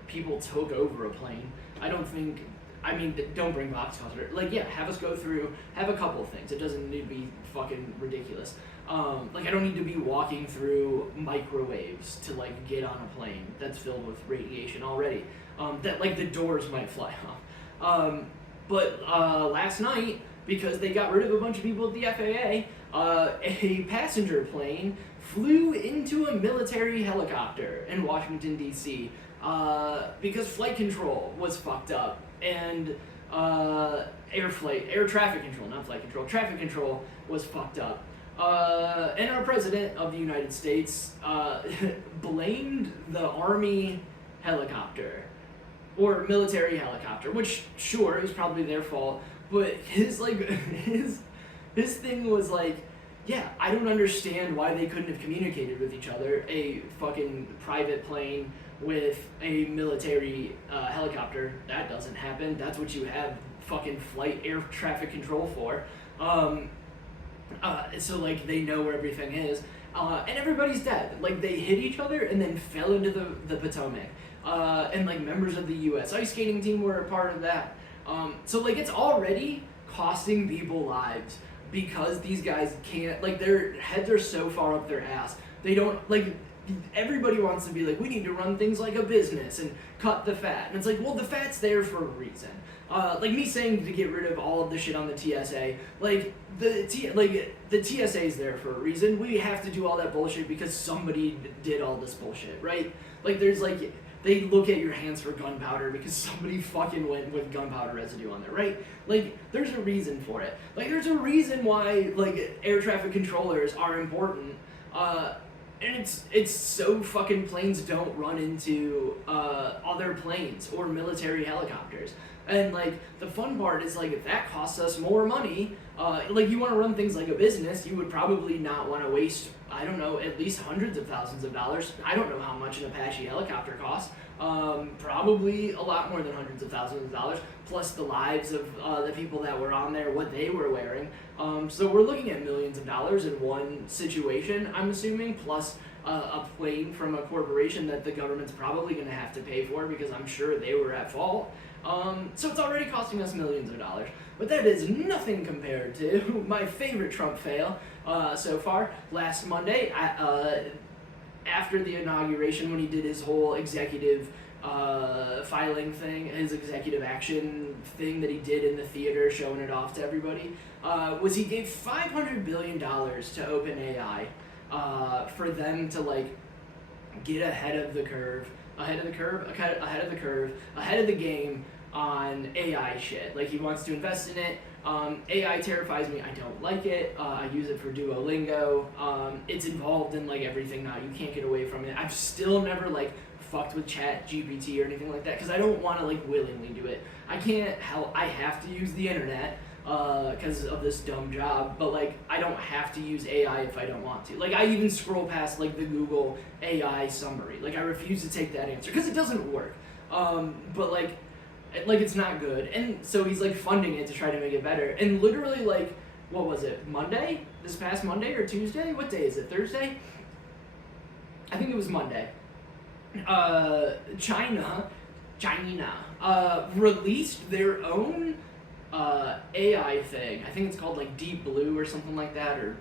people took over a plane. I mean, don't bring box cutter. Like, yeah, have us go through, have a couple of things. It doesn't need to be fucking ridiculous. Like, I don't need to be walking through microwaves to, like, get on a plane that's filled with radiation already. That, like, the doors might fly off. But last night, because they got rid of a bunch of people at the FAA, a passenger plane flew into a military helicopter in Washington, D.C., because flight control was fucked up, and air traffic control, not flight control, traffic control was fucked up. And our president of the United States blamed the Army helicopter, or military helicopter, which, sure, it was probably their fault, but his thing was like, yeah, I don't understand why they couldn't have communicated with each other. A fucking private plane with a military helicopter, that doesn't happen. That's what you have fucking flight air traffic control for. So like they know where everything is, and everybody's dead. Like they hit each other and then fell into the Potomac. And like members of the U.S. ice skating team were a part of that. So like it's already costing people lives because these guys can't, like their heads are so far up their ass. They don't, like, everybody wants to be like, we need to run things like a business and cut the fat. And it's like, well, the fat's there for a reason. Like me saying to get rid of all of the shit on the TSA, like the TSA is there for a reason. We have to do all that bullshit because somebody did all this bullshit, right? Like there's like, they look at your hands for gunpowder because somebody fucking went with gunpowder residue on there, right? Like, there's a reason for it. Like, there's a reason why, like, air traffic controllers are important. And it's so fucking planes don't run into other planes or military helicopters. And, like, the fun part is, like, if that costs us more money, like, you want to run things like a business, you would probably not want to waste, I don't know, at least hundreds of thousands of dollars. I don't know how much an Apache helicopter costs. Probably a lot more than hundreds of thousands of dollars, plus the lives of the people that were on there, what they were wearing. So we're looking at millions of dollars in one situation, I'm assuming, plus a plane from a corporation that the government's probably going to have to pay for because I'm sure they were at fault. So it's already costing us millions of dollars. But that is nothing compared to my favorite Trump fail so far. Last Monday, after the inauguration, when he did his whole executive filing thing, his executive action thing that he did in the theater, showing it off to everybody, was he gave $500 billion to OpenAI for them to like get ahead of the game on AI shit. Like he wants to invest in it. AI terrifies me. I don't like it. I use it for Duolingo. It's involved in like everything now. You can't get away from it. I've still never like fucked with ChatGPT or anything like that because I don't want to like willingly do it. I can't help. I have to use the internet because of this dumb job. But like I don't have to use AI if I don't want to. Like I even scroll past like the Google AI summary. Like I refuse to take that answer because it doesn't work. But like Like, it's not good. And so he's, like, funding it to try to make it better. And literally, like, what was it, Monday? This past Monday or Tuesday? What day is it, Thursday? I think it was Monday. China released their own AI thing. I think it's called, like, Deep Blue or something like that, or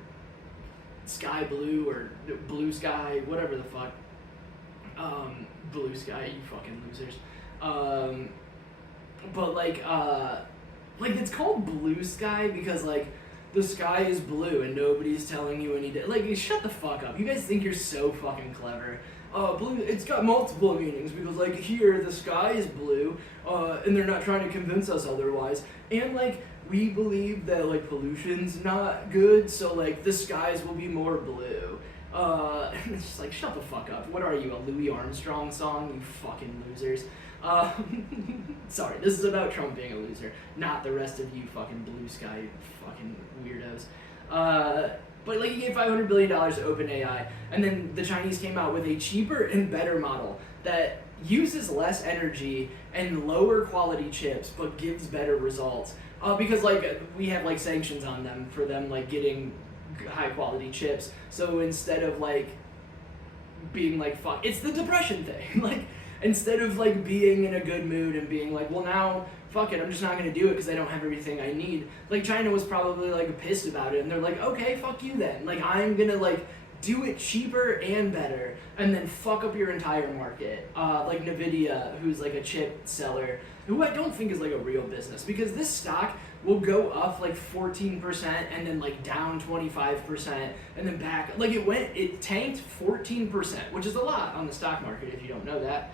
Sky Blue, or Blue Sky, whatever the fuck. Blue Sky, you fucking losers. But like it's called Blue Sky because, like, the sky is blue and nobody's telling you any day. Like, shut the fuck up. You guys think you're so fucking clever. Blue, it's got multiple meanings because, like, here the sky is blue, and they're not trying to convince us otherwise. And, like, we believe that, like, pollution's not good, so, like, the skies will be more blue. It's just like, shut the fuck up. What are you, a Louis Armstrong song, you fucking losers? Sorry, this is about Trump being a loser, not the rest of you fucking Blue Sky fucking weirdos. But, like, he gave $500 billion to OpenAI, and then the Chinese came out with a cheaper and better model that uses less energy and lower quality chips, but gives better results. Because, like, we have, like, sanctions on them for them, like, getting high quality chips. So instead of, like, being like, fuck, it's the depression thing. Like, instead of, like, being in a good mood and being like, well, now, fuck it, I'm just not gonna do it because I don't have everything I need. Like, China was probably, like, pissed about it, and they're like, okay, fuck you then. Like, I'm gonna, like, do it cheaper and better, and then fuck up your entire market. Like Nvidia, who's, like, a chip seller, who I don't think is, like, a real business, because this stock will go up, like, 14% and then, like, down 25% and then back. Like, it tanked 14%, which is a lot on the stock market if you don't know that.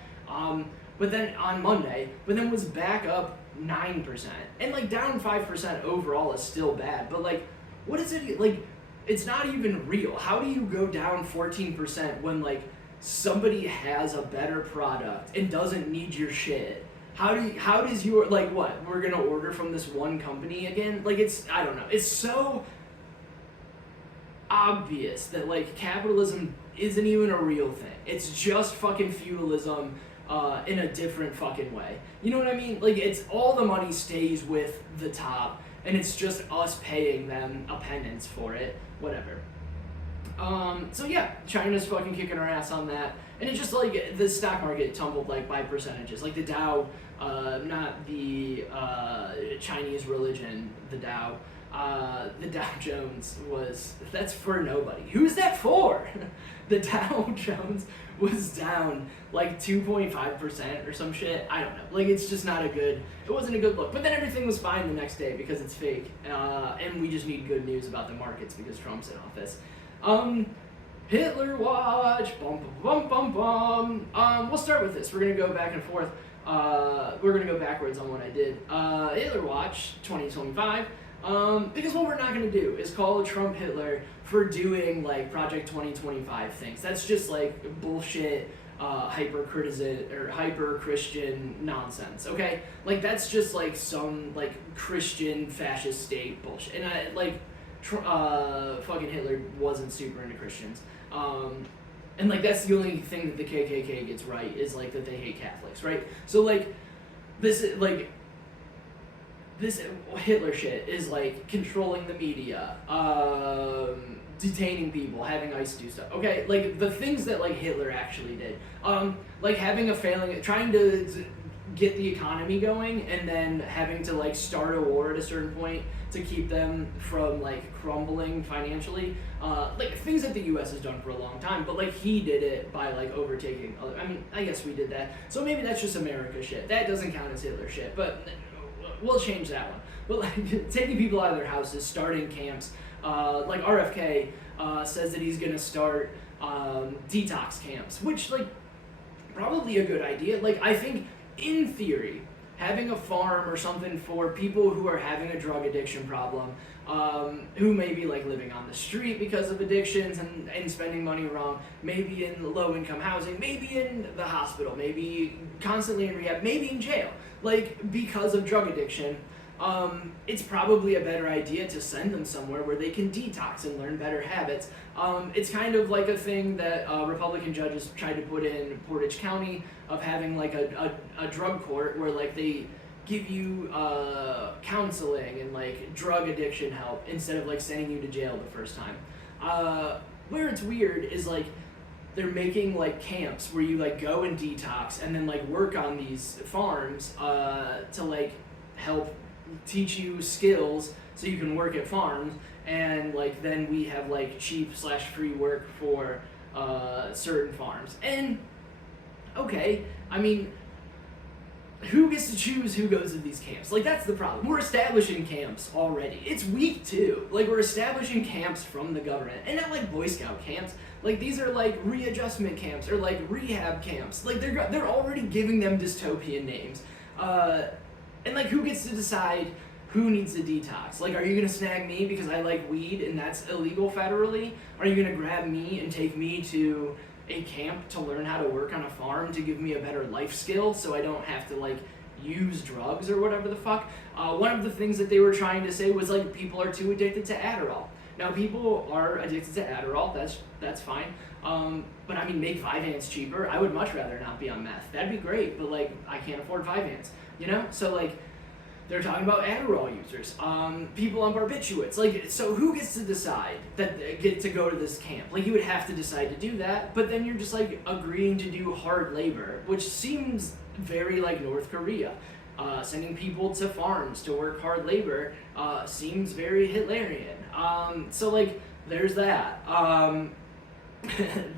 But then on Monday, but then was back up 9%. And, like, down 5% overall is still bad, but, like, what is it, like, it's not even real. How do you go down 14% when, like, somebody has a better product and doesn't need your shit? How does your, like, what, we're gonna order from this one company again? Like, I don't know, it's so obvious that, like, capitalism isn't even a real thing. It's just fucking feudalism in a different fucking way. You know what I mean? Like, it's all the money stays with the top, and it's just us paying them a penance for it, whatever. So yeah, China's fucking kicking our ass on that. And it's just like, the stock market tumbled, like, by percentages. Like, the Dow, not the Chinese religion, the Dow Jones that's for nobody. Who's that for? The Dow Jones was down, like, 2.5% or some shit. I don't know. Like, it wasn't a good look. But then everything was fine the next day because it's fake. And we just need good news about the markets because Trump's in office. Hitler watch, bum bum bum bum bum. We'll start with this. We're gonna go back and forth. We're gonna go backwards on what I did. Hitler watch 2025. Because what we're not gonna do is call Trump Hitler for doing, like, Project 2025 things. That's just, like, bullshit, hyper Christian nonsense. Okay, like, that's just, like, some, like, Christian fascist state bullshit. And I, like, fucking Hitler wasn't super into Christians. And, like, that's the only thing that the KKK gets right, is, like, that they hate Catholics, right? So, like, this Hitler shit is, like, controlling the media, detaining people, having ICE do stuff. Okay, like, the things that, like, Hitler actually did. Like, trying to get the economy going, and then having to, like, start a war at a certain point to keep them from, like, crumbling financially. Like, things that the U.S. has done for a long time, but, like, he did it by, like, overtaking other. I mean, I guess we did that. So maybe that's just America shit. That doesn't count as Hitler shit, but we'll change that one. But, like, taking people out of their houses, starting camps, like, RFK says that he's gonna start detox camps, which, like, probably a good idea. Like, I think, in theory, having a farm or something for people who are having a drug addiction problem, who may be, like, living on the street because of addictions and spending money wrong, maybe in low-income housing, maybe in the hospital, maybe constantly in rehab, maybe in jail, like, because of drug addiction, it's probably a better idea to send them somewhere where they can detox and learn better habits. It's kind of like a thing that Republican judges tried to put in Portage County, of having, like, a drug court where, like, they give you counseling and like drug addiction help instead of like sending you to jail the first time. Where it's weird is like they're making like camps where you like go and detox and then like work on these farms to like help teach you skills so you can work at farms, and like then we have like cheap/free work for certain farms. And okay, I mean, who gets to choose who goes to these camps? Like, that's the problem. We're establishing camps already. It's week 2. Like, we're establishing camps from the government. And not like Boy Scout camps. Like, these are like readjustment camps or like rehab camps. Like, they're already giving them dystopian names. And like, who gets to decide who needs to detox? Like, are you gonna snag me because I like weed and that's illegal federally? Are you gonna grab me and take me to a camp to learn how to work on a farm to give me a better life skill so I don't have to like use drugs or whatever the fuck? One of the things that they were trying to say was like people are too addicted to Adderall. Now people are addicted to Adderall, that's fine. But I mean, make Vyvanse cheaper. I would much rather not be on meth. That'd be great, but like I can't afford Vyvanse, you know? So like they're talking about Adderall users, people on barbiturates. Like, so who gets to decide that they get to go to this camp? Like, you would have to decide to do that, but then you're just like agreeing to do hard labor, which seems very like North Korea. Sending people to farms to work hard labor seems very Hitlerian. So like, there's that.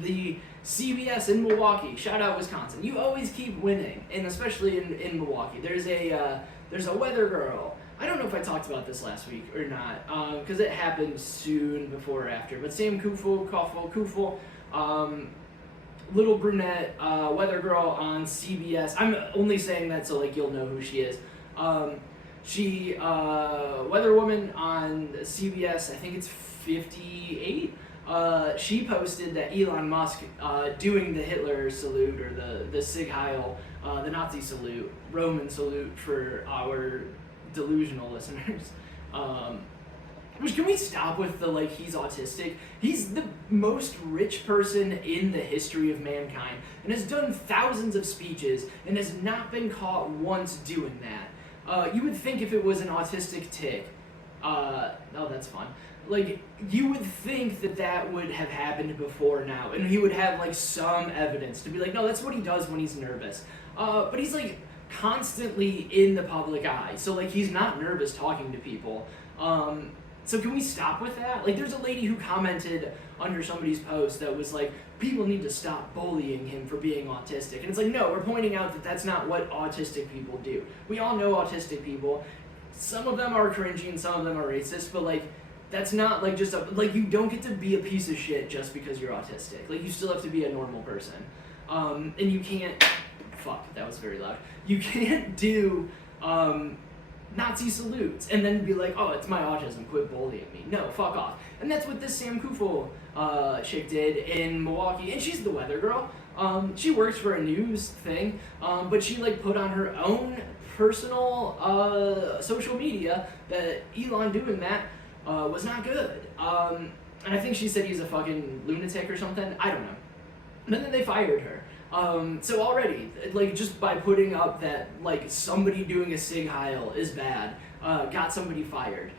The CBS in Milwaukee, shout out Wisconsin. You always keep winning, and especially in Milwaukee. There's a weather girl. I don't know if I talked about this last week or not, because it happened soon before or after. But Sam Kufel, little brunette weather girl on CBS. I'm only saying that so like you'll know who she is. She weather woman on CBS. I think it's 58. She posted that Elon Musk doing the Hitler salute or the Sieg Heil, the Nazi salute, Roman salute for our delusional listeners. Which, can we stop with the like he's autistic? He's the most rich person in the history of mankind and has done thousands of speeches and has not been caught once doing that. You would think if it was an autistic tic, oh that's fun. Like, you would think that would have happened before now, and he would have, like, some evidence to be like, no, that's what he does when he's nervous. But he's, like, constantly in the public eye, so, like, he's not nervous talking to people. So can we stop with that? Like, there's a lady who commented under somebody's post that was like, people need to stop bullying him for being autistic. And it's like, no, we're pointing out that that's not what autistic people do. We all know autistic people. Some of them are cringy and some of them are racist, but, like, that's not like just like you don't get to be a piece of shit just because you're autistic. Like, you still have to be a normal person. And you can't, fuck, that was very loud. You can't do Nazi salutes and then be like, oh, it's my autism, quit bullying me. No, fuck off. And that's what this Sam Kufel chick did in Milwaukee, and she's the weather girl. She works for a news thing, but she like put on her own personal social media that Elon doing that was not good. And I think she said he's a fucking lunatic or something. I don't know. And then they fired her. So already, like, just by putting up that, like, somebody doing a Sieg Heil is bad, got somebody fired.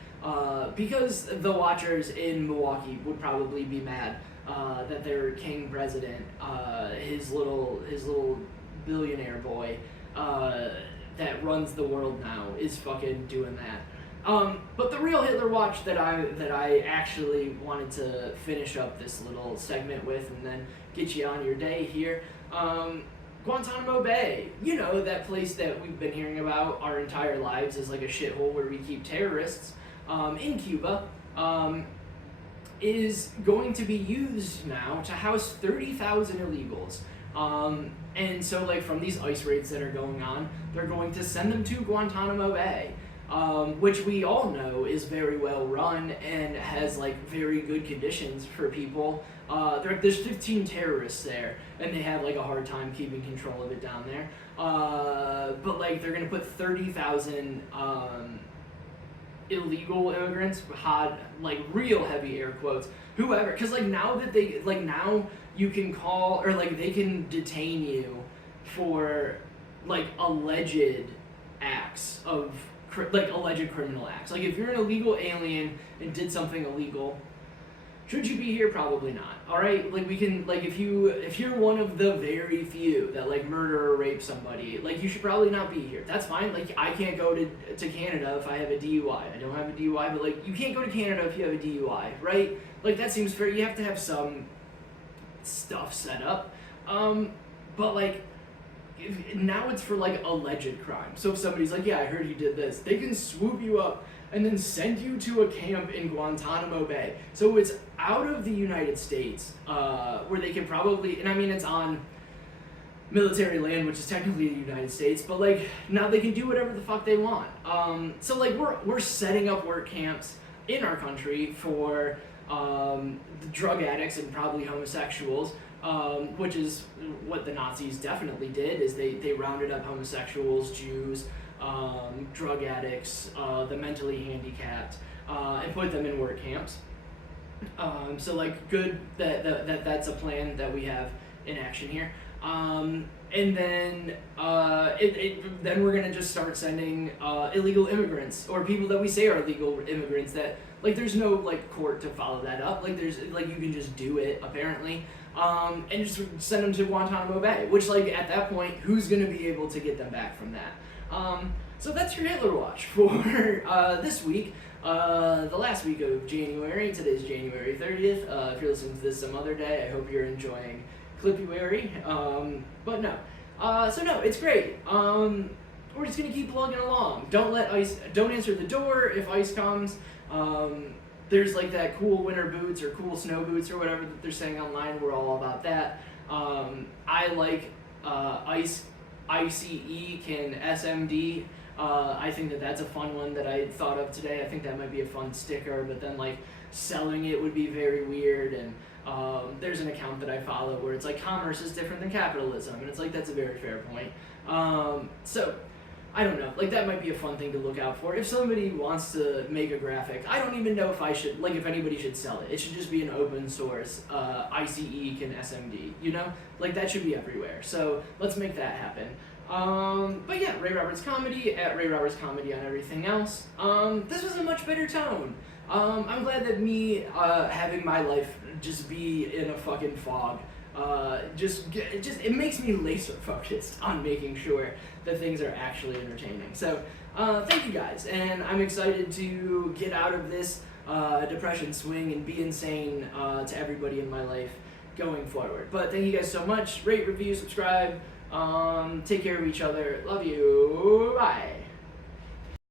Because the watchers in Milwaukee would probably be mad that their king president, his little billionaire boy, that runs the world now is fucking doing that. But the real Hitler watch that I actually wanted to finish up this little segment with and then get you on your day here, Guantanamo Bay. You know, that place that we've been hearing about our entire lives as like a shithole where we keep terrorists, in Cuba, is going to be used now to house 30,000 illegals. And so, like, from these ICE raids that are going on, they're going to send them to Guantanamo Bay. Which we all know is very well run and has like very good conditions for people. There's 15 terrorists there, and they have like a hard time keeping control of it down there. But like they're gonna put 30,000 illegal immigrants, like real heavy air quotes, whoever, because like now you can call or like they can detain you for like alleged acts of like alleged criminal acts. Like if you're an illegal alien and did something illegal, should you be here? Probably not. All right, like we can, like if you're one of the very few that like murder or rape somebody, like you should probably not be here. That's fine. Like I can't go to Canada if I have a DUI. I don't have a DUI, but like you can't go to Canada if you have a DUI, right? Like that seems fair. You have to have some stuff set up, but like now it's for like alleged crime. So if somebody's like, yeah, I heard you did this, they can swoop you up and then send you to a camp in Guantanamo Bay. So it's out of the United States, where they can probably, and I mean it's on military land, which is technically the United States, but like now they can do whatever the fuck they want. So like we're setting up work camps in our country for the drug addicts and probably homosexuals, which is what the Nazis definitely did, is they rounded up homosexuals, Jews, drug addicts, the mentally handicapped, and put them in work camps. So like good that's a plan that we have in action here. And then then we're gonna just start sending illegal immigrants or people that we say are illegal immigrants that like there's no like court to follow that up. Like there's like you can just do it apparently. And just send them to Guantanamo Bay, which like at that point, who's gonna be able to get them back from that? So that's your Hitler Watch for this week, the last week of January. Today's January 30th. If you're listening to this some other day, I hope you're enjoying Clippyuary. But no. So no, it's great. We're just gonna keep plugging along. Don't answer the door if ICE comes. There's like that cool winter boots or cool snow boots or whatever that they're saying online. We're all about that. I like ICE can SMD. I think that's a fun one that I thought of today. I think that might be a fun sticker, but then like selling it would be very weird. And there's an account that I follow where it's like commerce is different than capitalism, and it's like that's a very fair point. So I don't know, like that might be a fun thing to look out for. If somebody wants to make a graphic, I don't even know if I should, like if anybody should sell it. It should just be an open source, ICE can SMD, you know? Like that should be everywhere. So let's make that happen. But yeah, Ray Roberts Comedy, at Ray Roberts Comedy on everything else. This was a much better tone. I'm glad that me having my life just be in a fucking fog, it makes me laser focused on making sure that things are actually entertaining. So thank you guys, and I'm excited to get out of this depression swing and be insane to everybody in my life going forward. But thank you guys so much. Rate, review, subscribe. Take care of each other. Love you. Bye.